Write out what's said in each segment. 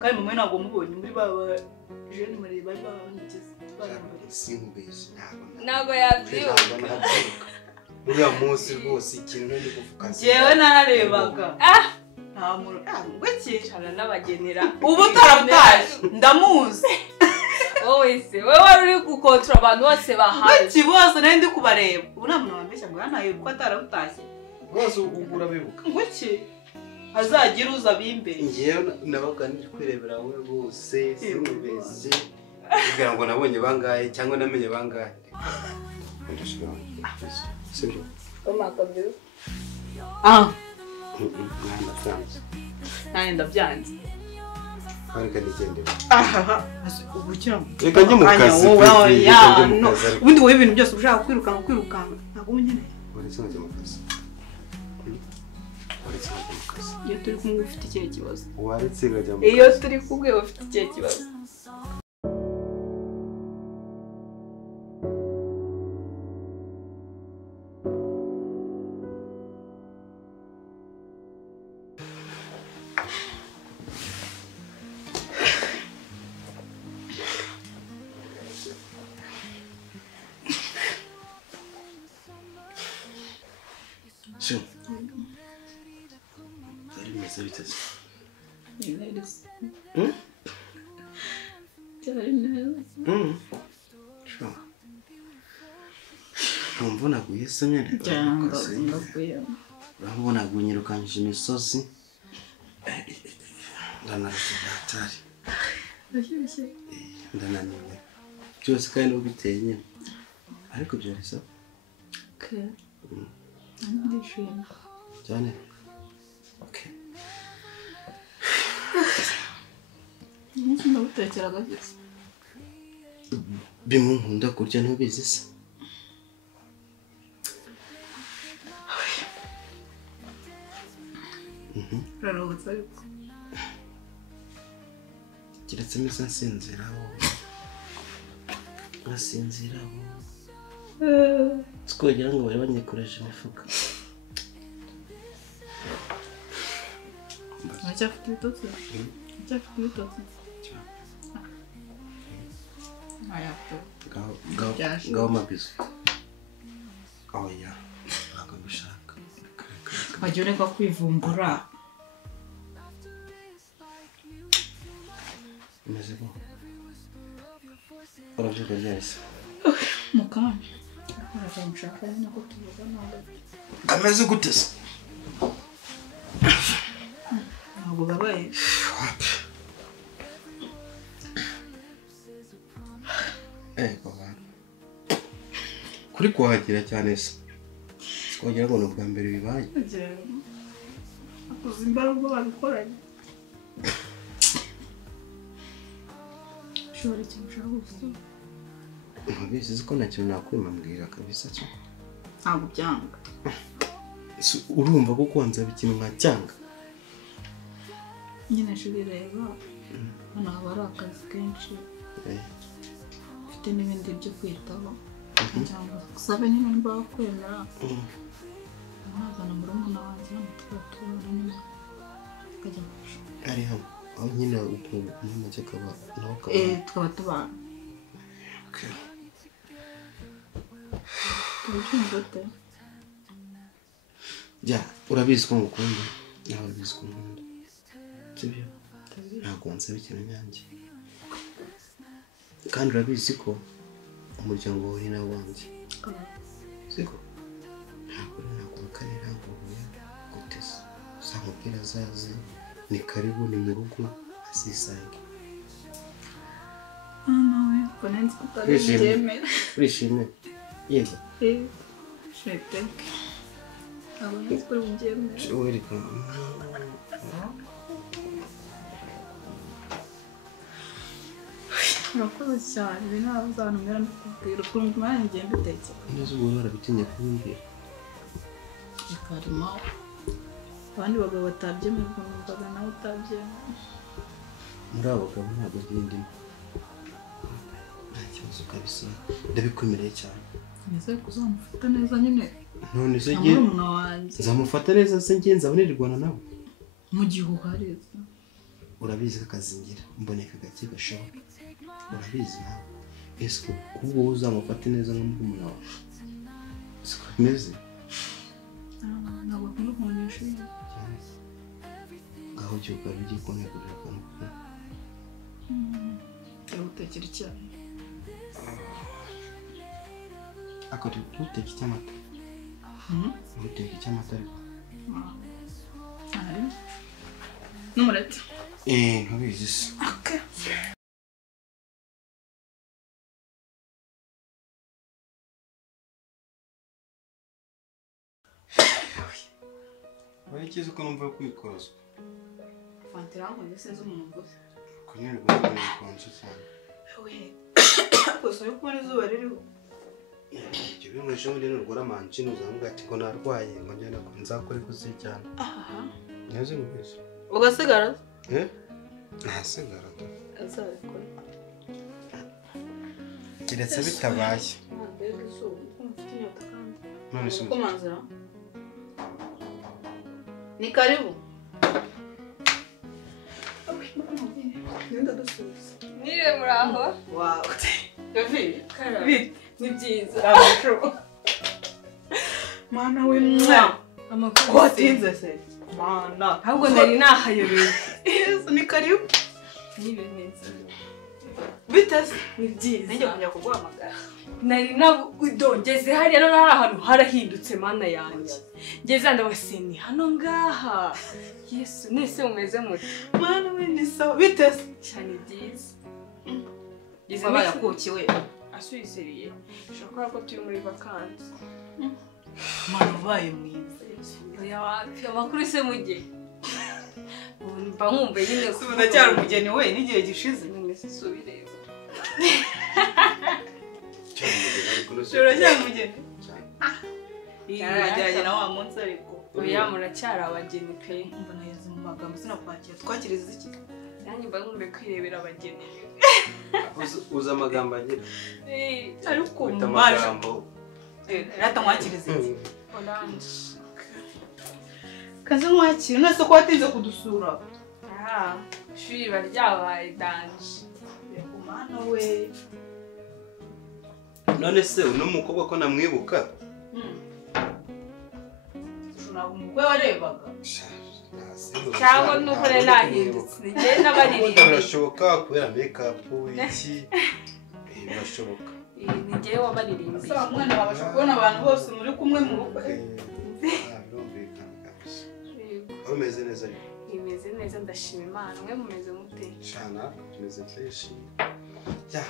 kandi mama ntabwo mubonye muri baba jeune muri baba bamugeze simbese ntabwo yabyuka uriya munsi rwose ikintu ndi kuvuga jewe nararebaga nta muntu ngwekishana n'abagenera ubu tarabutaje ndamuzi wowe se wowe uri gukontra abantu bose bahari ngweki nari ndi kubareba ubu nta muntu wambeshya ngo yanaye ko atarabutaje rwose ugura bibuka ngweki azagira uza bimbe ngewe nabaga ndi kwirebera wowe bose simbese kugira ngo nabonye bangaye cyangwa namenye bangaye sibyo omakabyo mwana Franz nani ndabyanze ariko nigendera ubu cyangwa reka njye mu kazi ubundi wowe ibintu byose ushaka kwirukanga ntabwo unyeneye uretse njye mu kazi iyo turi kumwe ufite ikihe kibazo waretse ngajya mu iyo turi kumwe ufite ikihe kibazo Sim. Mas aí tá. Show. Mbona guyesemye Urabona gunyirukanyije imisozi. Ndanarutari. Ndananiwe. Byose kandi ubiteye nyine. Ariko byarisa. Okay. Ndishimye. Cyane. Okay. Niki ndagutekeraga byose. Bimwe nkunda kurya ntubizi se. Rarobotse ariko. Kiretse meze nsinziraho. Ngasinziraho. Sikogira ngo bari banyikoresha imifuka. Cyafite ibitotsi. Cyafite ibitotsi. Ayato. Gaho mabizo. Oya. Ntabwo bishaka. Wajyone kwa kwivumbura. Meze bo. Uravuga byose. Mukanya. Aramushaka nako tuvuga nawe. Ameze gute se? Ntabwo babaye. Baba. Kuri kwagira cyane se. Sikogira ngo n'ubwa mbere bibaye. Akoze imbaraga babikoranye. Shora ikintu ushaka gusoma. Ntabizi ko nta kintu nakwimambwira kabisa cyo. Ntabwo byanga. Urumva ko kwanza bikintu nka cyanga. Nyine shuri reba. Hano haba ari akazi kenshi. Ufite n'ibindi byo kwitaho. Cyangwa usabe nyine niba wakwemera. Mwazana murumuna wanjye hano tugaturana tukajya kurusha. Ari hano. Aho nyine uko umuntu akaba nawe akaba. Tukaba tubana. Okay. Turabishimira. Ja, urabizi ko ngukunda. Nawe urabizi ko nkunda. Sibyo? Ntabwo nsabe ikintu nyange. Kandi urabizi ko umuryango wawe nawe wanjye. Siko? Ntabwo bakarira ngo gutese. Samubwira azaze ni karibu ni mu rugo asisange. Nawe konenze kutabyemera. Urishimye? Yego. Shete. Abo niko byemera. Welcome. Urakoze cyane ibintu uzanumira ndikubwira ukuntu mwanya ngenda utekera. Neza ubu barabitinye kumbwira. Ikarima. Abandi bagabo batabyemera ngo numvaga nawe utabyemera. Muri abo bagabo ntabwo ngindi. Nta kibazo kabisa. Ndabikwemereye cyane. Nizeye ko uzamufata neza nyine. None se giye. Murumuna wanjye. Zamufata neza se ngiye nzabonirwana nawe. Mu gihe uhari. urabizi kakazingira mboneka gake gashoboka urabizi nawe ese kuko uzamufate neza nk'umuntu wawe siko bimeze ntabwo akunda kumenyesha ngaho cyuka rugiye kunegurira akantu utekera icyayi akora uteka icyamata uteka icyamata ariko n'umureti ntubizi se Wari kizi ko numva kwikorozwa. Fantira ngo ndetse z'umuntu. Kunyere rwanda bikonje cyane. We. Koso yo kubona izuba ririho. Igihe mwisho ndi n'urwara manchino uzanga ati ngo narwaye ngo njye nzakore kuzi cyane. Aha. Nyaze ngwese. Ugasigara? Ntasigara to. Azabikora. Kiretse bitabaye. Mbega izuba mfite inyota kandi. None se kumanzira. Ni karibu. Nenda dusubiza. Nire muraho. Wow. David, Bit ni byiza. Mana we mwa. Amakuru. Watinze se. Mana. Ahubwo nari nahayobeye. Yes, ni karibu. Nibe neza. Bitase Ni byiza. nenge kujya kuguhamagara. Nari nabudongeze hariya no hari ahantu harahindutse mana yanjye. Ngeze ndabaseni hano ngaha. Yesu nese umeze muti. Mana we ni sawa. Bitase Cyane byiza. Ngeze bayakukiwe. Asubiseriye. Shaka ko turi muri vacances. Mana ubaye mwiza. Oya wapi amakuru se mujye. Mba nkumva nyine Ubu ndacyari umugeni we n'igihe gishize. nese subireba. Shora cyane umugeni. Yarajyanye Yarajyanye na wa munsi ariko. Oya muracyari abageni pe. Mbona yazi mu magambo sinakwakira. Twakiriza iki? Nanjye mba nkumve kwirebera abageni. uza amagambo agira. Ariko amagambo. Rata mwakiriza iki? Orange. Kaze mwakira nase ko watinze kudusura. Ah, shuri baryabaye danje. Yego mana we. None se uno mukobwa ko namwibuka? Shuna umukwe warebaga. Cyangwa nuko rero nahindutse. Ngiye n'abaririmba. Birashoboka kubera makeup iki. Birashoboka. Ngiye wabaririmba. Sasa mwana babasha kubona abantu bose muri kumwe mu bukwe. Umeze neza ariko. Imeze neza ndashima Imana. Mwe mumeze mute? Shana tumeze fresh. Ya,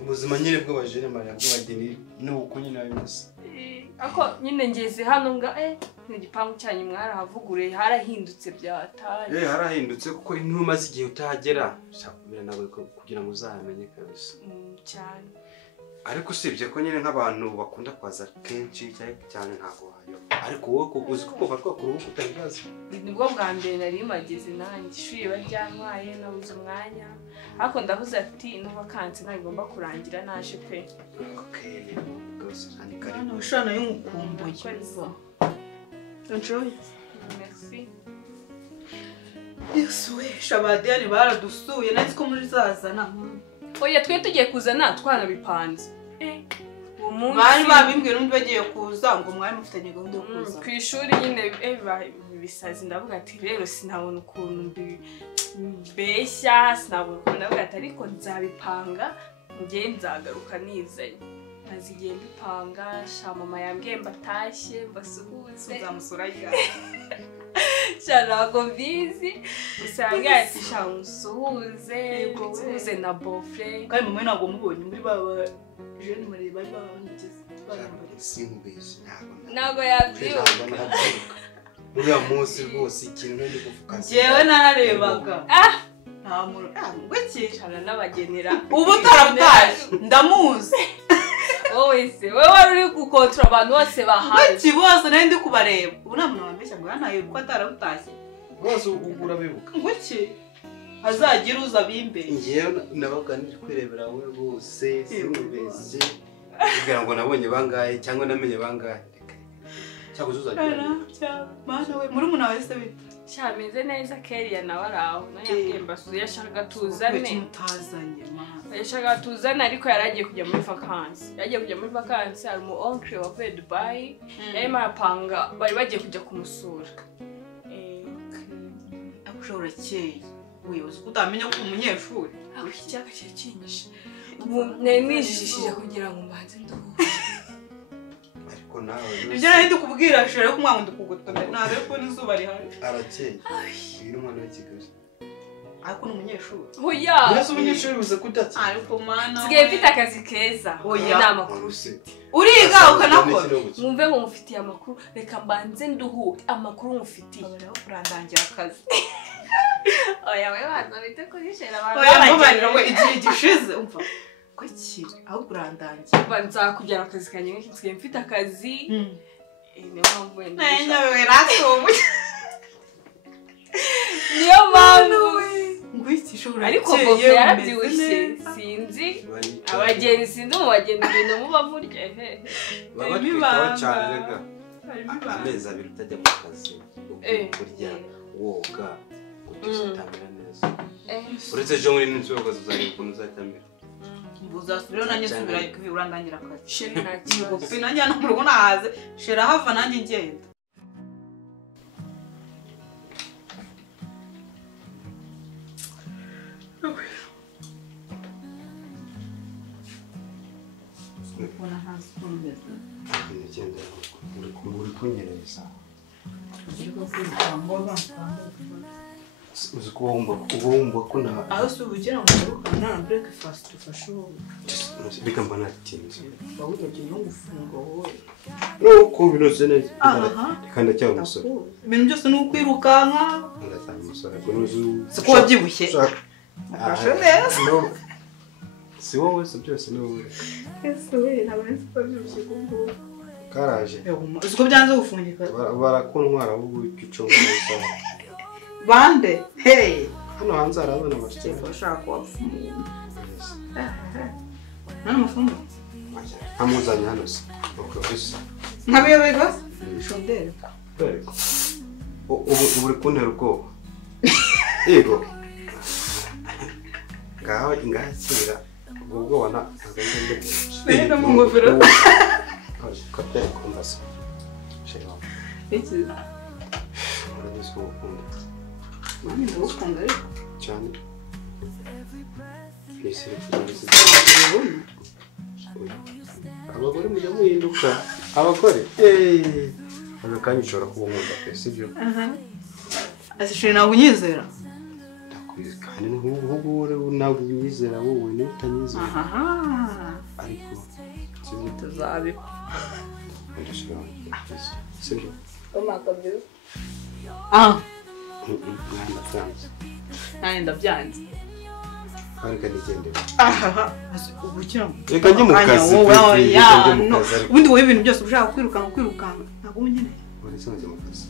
ubuzima nyine bw'abajene Maria bw'abageni nuko nyine abimeze. Ako nyine ngeze hano nga ni gipangu cyanyu mwarahavugure harahindutse byataye. Harahindutse kuko ntumaze igihe utahagera. Shakubira nawe kugira ngo uzamenye kabisa. Cyane. Ariko usibye ko nyine nk'abantu bakunda kwaza kenshi cyane ntago wayo. Ariko wowe kuguzi kuko kuva twakuru utabibaza. Nibwo bwa mbere nari mageze nanjye ishuri baryantwaye nabuze umwanya. Ariko ndavuze ati no vacances ntagomba kurangira naje pe. Okay. Gose ani kari. Hano ushana y'umukumbuye. Enjoy. Merci. Yesu we shabadiani baradusuye nari ko muri zazana. Oya twe tugiye kuzana twanabipanze. Uwo munsi Bari babimbwira undi bagiye kuza ngo mwari mufitanye gahunda yo kuza. ku ishuri nyine bisazi ndavuga ati rero sinabona ukuntu mbeshya sinabona ukuntu ndavuga ati ariko nzabipanga ngiye nzagaruka nizanye. Nazigiye mbipanga sha mama yambwiye mbatashye mbasuhuze Uzamusura rya. Sharago bizi usanga ati sha musuhuze uze na bofre Kandi mama ntabwo mubonye muri baba jeune muri bari babangeze. Singubizi nago yabyo. Uriya munsi rwose ikintu ndi kuvuga. Jewe nararebaga. Nta muntu ngwiki. Cyana n'abagenera. Ubu tarabutaje ndamuzi. Wowe se wowe wari uri gukontra abantu bose bahari. Ngwiki bose nari ndi kubareba. Ubu nta muntu wambeshya ngo yanaye ko atarabutaje. Bose ugura bibuka. Ngwiki. Azagira uza bimbe. Ngiye nabaga ndi kwirebera we bose singubizi. Kugira ngo nabonye bangaye cyangwa namenye bangaye. Cyangwa uzagira. Mana we muri umuntu wese bita. Shameze neza Kelia nawe araho nayambye mbasuye yashaka tuzane mutazanye mana yashaka tuzane ariko yaragiye kujya muri vacances hari mu oncle wavuye Dubai yari marapanga bari bagiye kujya kumusura akushobora cyeye uyobozi kutamenya ko umunyeshuri aho icyaka cyakinyisha ubu nijishije kugira ngo mbanze nduhuke ariko nawe ibyo nari ndikubwira shira ko mwangu ndikugotomera nabe ko nizuba rihari arakeye uyu mwana wa Kigali ariko n'umunyeshuri hoya uretse umunyeshuri buze kudatse ariko mana sigaye mfite akazi keza inama kurusha uriga ukanakora mwumve ngo mufitiye amakuru reka mbanze nduhuke amakuru mufitiye urandangira akazi oya we baza bite kurishera abantu oya mbabarira we igihe gishize umva ko kiri aho urandangira banzakujyana akazi kanye nk'iki mfite akazi niyo mpamvu wenda nyawe ratubu niyo mpamvu ngwikishobora ariko bofe yarabyibushye sinzi abagenzi sinzi mu bagenzi ibintu muba murya baba twitaho cyane rega amezi abiri utajya mu kazi kurya woga utamera neza uretse ejo muri n'inzu yogoza uzareba ukuntu uzatamera uzasubira nanjye nsubira urandangira akazi sheri nta kibazo bofe nanjye no mu rugo nahaze shera hava nanjye ngenda ubona hasi kumeze ngenda uri kunyereza ariko kwitangwa uzi ko wumva ko na aho subukira mu rugo na breakfast ufashe wowe bika mbana tinze bawuye no gufunga wowe nuko binoze neza kandi cyangwa umusore ibintu byose ni ukwirukanka ndacyari umusore ko nuzu siko wabyibushye ufashe neza si wowe se byose ni wowe ese we nabonye ko wabyibushye kumbu karaje uziko byanze gufungika barakuntwara ahubwo igiconga neza bande hey hano hanze hari abana bafite bashaka kubafunga nani mufunga amuzanye hano se ukabisa nkabiyoberwa shondere ubu uri kuntera ubwoba yego ngaho ingakira ubwo bwoba ntabwo nenda mu ngofero kapitali kumbasa shema iki urabizi ko ukunda mani ndagukunda ariko cyane ese abagore mujya muhinduka abagore aka kanya ushobora kuba nkunda pe sibyo asishije ntabwo unyizera ndakwiza kandi n'ubu ntabwo unyizera wowe niba utanyizera ariko sibyo tuzabiho ndashobora sibyo umakabizo mwana franze nani ndabyanze ariko nigendera ubu kira reka njye mu kazi ubundi wowe ibintu byose ushaka kwirukanka ntabwo umenye uretse njye mu kazi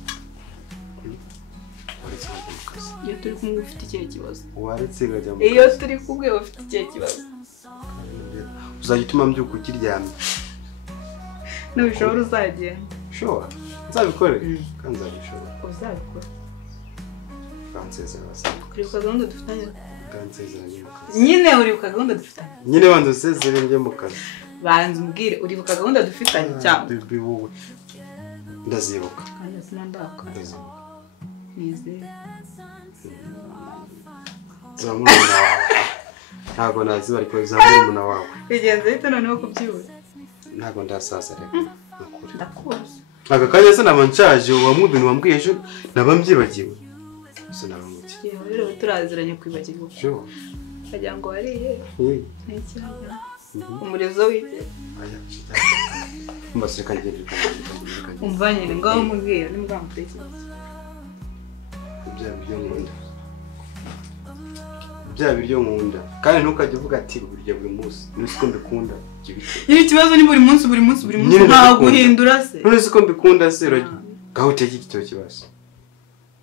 iyo turi kumwe ufite ikihe kibazo waretse ngajya mu kazi iyo turi kumwe ufite ikihe kibazo uzajya utuma mbyuka ukiryamye nubishobora uzagenda ushobora nzabikore kandi nzabishobora uzabikora kansezera basanga kuri gahunda dufitanye kansezera njye mu kazi nyine uribuka gahunda dufitanye nyine banza usezere njye mu kazi banza umbwire uribuka gahunda dufitanye cyangwa bibi wowe ndazibuka kandi sinandaka ndazibuka nizeye zamurumuna wawe ntabwo naziba ariko zamurumuna wawe bigenze bite noneho kubyibuza ntabwo ndasaza reka nukuri ndakuzi aka kanya se naba nshaje wamwe ibintu wambwiye ejo naba mbyibagiwe se naba muke yewe rero turaziranye kwibagirwa sure kagira ngo wariye n'ikiranga umurizo w'ite aya mbase kangere umva nyine ngaho mubwira nimbwa mutekereza bya biryo nkunda kandi ntukajye uvuga ati burya buri munsi nusiko mbikunda nyine ikibazo ni buri munsi nta guhindura se none siko mbikunda se gaho utege igitoro kibazo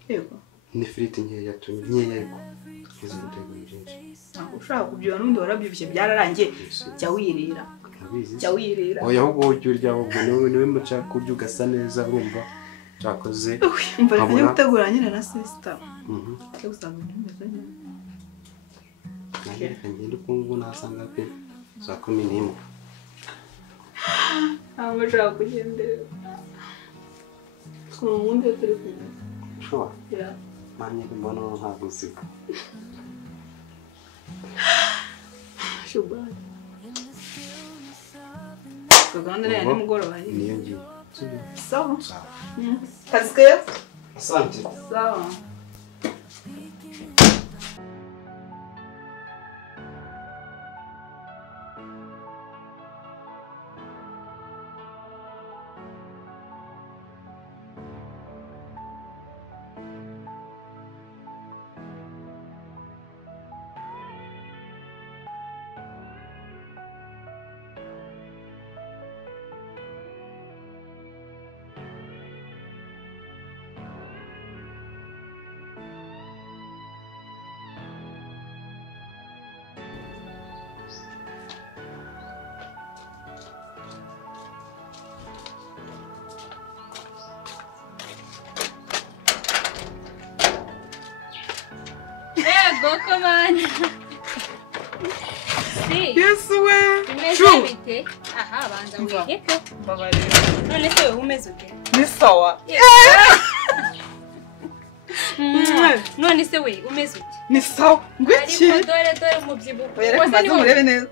yego ni frite nkeya nkeya ariko izo gutega byinshi ntabwo ushaka kubyiba n'undi warabyibushye byararangiye jya wirira oya ahubwo ujya urya ahubwo niwe muca kurya ugasa neza urumva cyakoze mva rero gutegura nyine na sister cyo gusanga ntimeze neza nagera ngende kumva nasanga pe za 11 aba bashaka kugendera ubundi turi kumwe sure yeah manye mbona ntabwo usika shubari kuganda rero ni mugoroba niyo ngiye sawa kazi keza asante sawa Boko man. Si. Yes we. Umeze aha banza wigeko. Babarira. None se wewe umeze ute? Ni sawa. None se wewe umeze ute? Ni sawa. Ngwiki. Ariko dore umubyibuho. Wera maze murebe neza.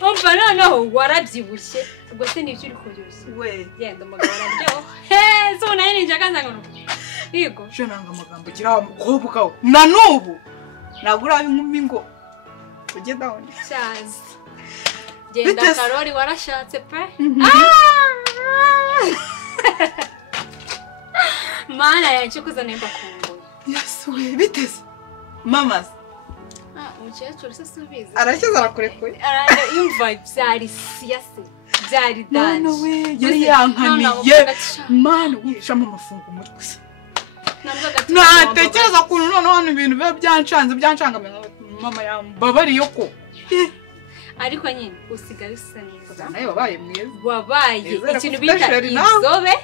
Umva noneho warabyibushye. Ubwo se nibyo uri kuryushye. We. Genda umugabo araryoha. So nayo ninja kanza ngo Yego. Je nanga amagambo gira wa mukobwa we. Na nubu. Nagura inkumi ngo. Ujye down. Chazi. Genda Karori warashatse pe. Mana yanchukuza nemba kungo. Yes we biteze. Mamas. Umukecuru se subiza. Arakiza arakurekuye. Aranga yumva byari siyase. Byari danje. None we yari yankaniye. Mana wisha mu mafungo muri gusa. Natekereza kuntu none hano ibintu biba byancanga mama yambabariye ko. Ariko nyine usigaye usa neza. Nayo wabaye mwiza. Wabaye ikintu bita izobe.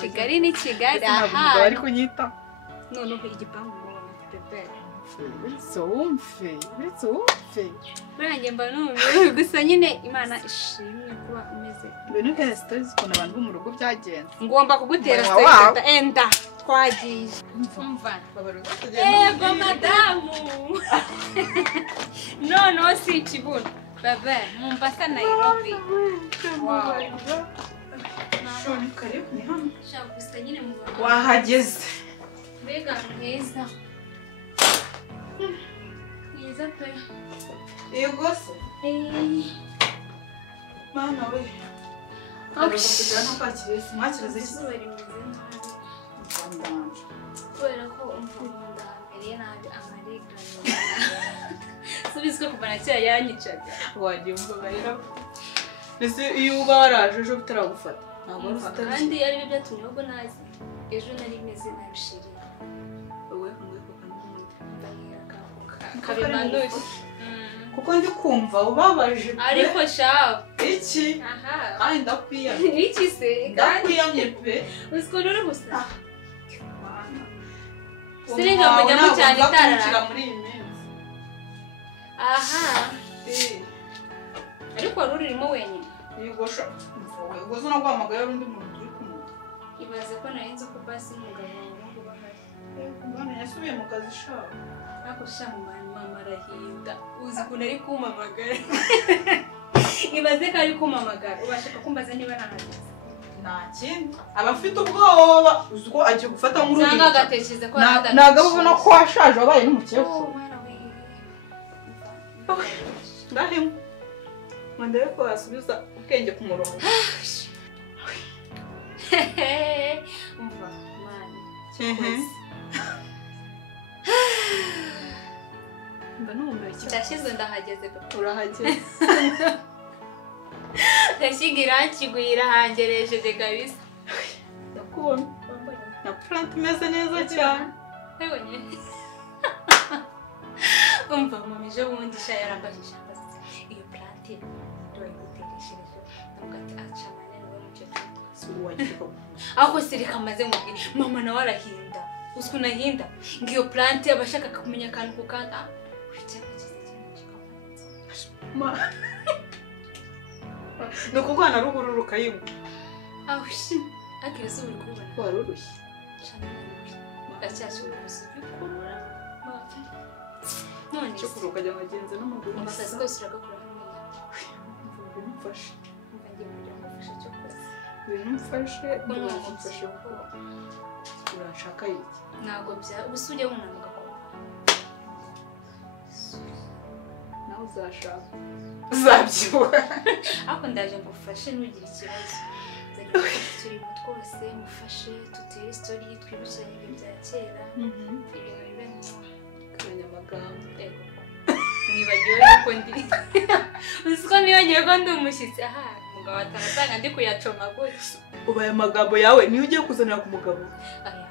Kigali ni Kigali aha. Ariko nyita. None uko igipangu mu pepe. So umfe. Burange mba numwe gusa nyine Imana ishimwe kuba umeze. Ibintu bya stories kuna abantu bo mu rugo byagenze. Ngomba kugutera story enda twagiye. Umva. Ego madamu. No si chibuno. Baba, Mombasa Nairobi. Wow. Shoni karibu ni hano. Shagusa nyine mu Rwanda. Wahageze. Mbega mwiza. Mwiza pe. Yego se. Mana we. Kujya no kwakira mwakirize Izuba rimeze nabi. Kubera ko umvunda mbere nabi amariganya. Subizwe kubana cya yanyicaga. Wagiye umbabarira. Ese iyo uba waraje ejo bitaragufata. Kandi ari byo byatumye ubwo nazi. Ejo nari meze nabishiriye. Wowe ko kanundi. Ndahira kabimanuri. Kuko ndi kumva ubabaje. Ariko sha. Iki? Aha. Kandi ndakwiya. Iki se? Ndakwiyamye pe. Usko nuri gusa. Siringa mujya cyane itarara muri iyi minsi. Aha. Ariko ruririmo wenyine. Yigosha. Wowe uzo nagwamagaye undi muntu uri kumwe. Ibaze ko narinze ko basi umugabo wangu bahari. Bana yasubiye mu kazi shaho. Ako sha mama rahinda. Uzi ko nari kumamagara. Ibaze ko ari kumamagara. Ubashaka kumbaza niba nahageze. Nakindi abafite ubwoba uziko agiye gufata nk'urugi. Nanga gateshize ko nada. Nagabona ko washaje wabaye n'umukecuru. Ndahimo. Mandere ko asubiza ubwenge ku murongo. Umva mani. Mba numva iki. Ndashizwe ndahageze pe. Urahageze. Ndashigira kigwira hangerejeje kabisa. Ndakubona. Na plant imeze neza cyane. Hebonye. Umva mumije wundi sha yarambajije iyo plant ndoye guteresheje. Ndamugati acamane we mucyo. Ako sirika maze mubwi mama nawe arahinda usku nahinda ngiyo plante abashaka kumenya kantu kukanda nuko kwana rugururuka yimwe awishi akirizo uri kubona warurushye ndacyashye kuzikurura none cyo kuruka jya magenze n'amaguru amasazi kose uragakora bimufashe ngiye kugira ngo ufashe cyo koze bimufashe bimufashe ko urashaka iki ntago bya ubusuje bunamuga ko nawe uzashaka uzabyibuha ako ndaje ngufashe ntugire ikibazo turi mu twose mufashe tutere story twibukiranye ibintu bya kera ibintu bibe kanya amagambo ego nibagiwe ko ndi usiko nibagiwe ko ndi umushyitsi aha umugabo atanasanga ndi kuyacoma gutya ubaye amagambo yawe niyo ugiye kuzanira ku mugabo aya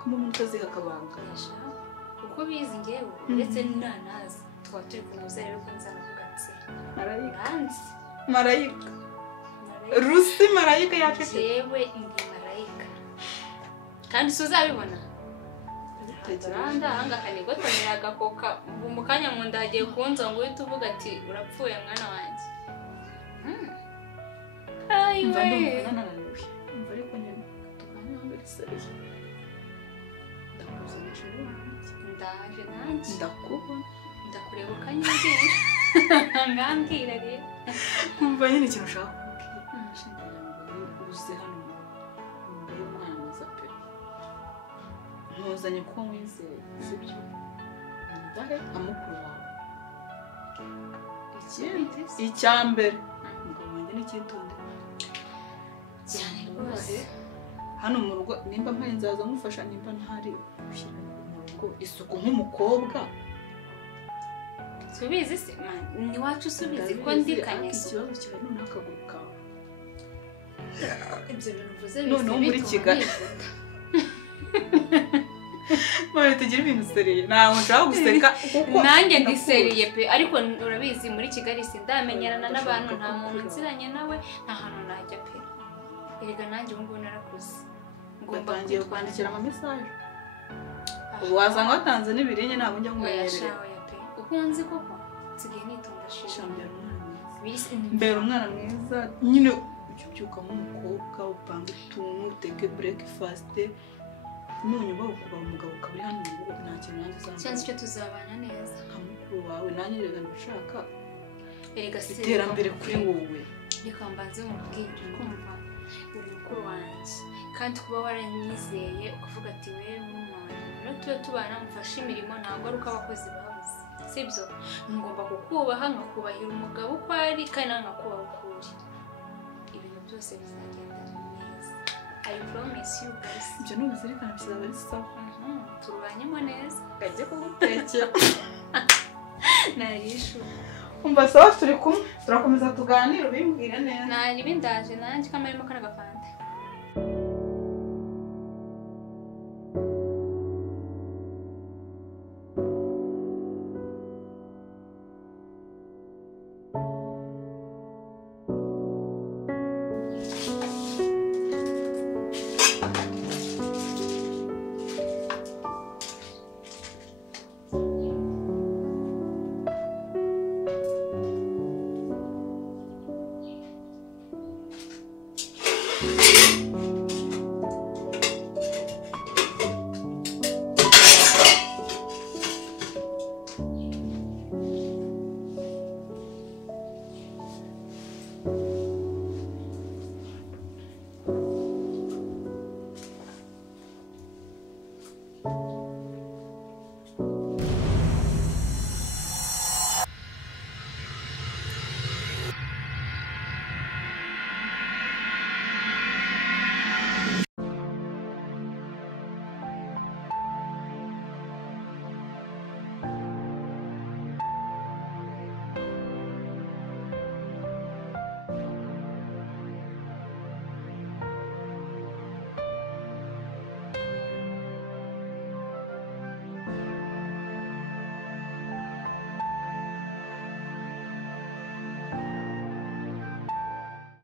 kuma mutazi kakabanga uko bizi ngewe ndetse n'anazi twaba turi kumuza rero ko nzanavuga ati marayika rusi marayika yacu jewe ndi marayika kandi suzabibona Randa hanga kanigotomera agakoka mu kanya mu ndagiye kunza ngo uhite uvuga ati urapfuye mwana wanjye ayiwe umva ariko nyine tukanya mbere seriye ndakuzanije ndaje nanjye ndakubona ndakureba ukanyibwira ngambwira rero umva nyine ikintu ushaka kubwira uze hano imbere y'umwana mwiza pe ntuzanye kuko mwizeye sibyo ndahe amukuru wawe ikindi icyambere umugabo wanjye n'ikitonde cyane rwose hano mu rugo nimba mpaye nzaza ngufasha nimba ntari ushyira mu rugo isuku nk'umukobwa subizi se ni wacu subizi ko ndikanye ikibazo cyawe none akaguru kawe ibyo bintu uvuze noneho muri Kigali Mare tugira ibintu seriye ntaho nshaka guseka kuko nanjye ndi seriye pe ariko urabizi muri Kigali sindamenyerana n'abantu nta muntu nziranye nawe nta hantu najya pe erega nanjye ubu narakuze ngomba kwandikira ama message ubu wazanga watanze n'ibirinye ntabwo njya nkumenyerera ukunzi koko nsigaye nitonda shambera mbere umwana mwiza nyine ubyuka nk'umukobwa upanga utuntu uteke breakfast nunyuma ukuba umugabo ukaba uri hano mu rugo nta kintu nanjye uzambara cyangwa icyo tuzabana neza nkamukuru wawe nanjye reka ndashaka erega iterambere kuri wowe reka mbanze mubwire kumva uri mukuru wanjye kandi kuba waranyizeye ukavuga ati wewe mwana rero tube tubana mufashe imirimo ntabwo ari uko abakozi babuze sibyo ngomba kukubaha nkakubahira umugabo uko ari kandi nawe nkakubaha uko uri ibintu byose bizagenda neza I promise you guys ibyo n'ubuzirikana bizaba ari sawa turubanyemo neza gajye kugutekera narishu umva sawa turi kumwe turakomeza tuganira ubimbwira neza nari bindaje nanjye kamarimo kana gafana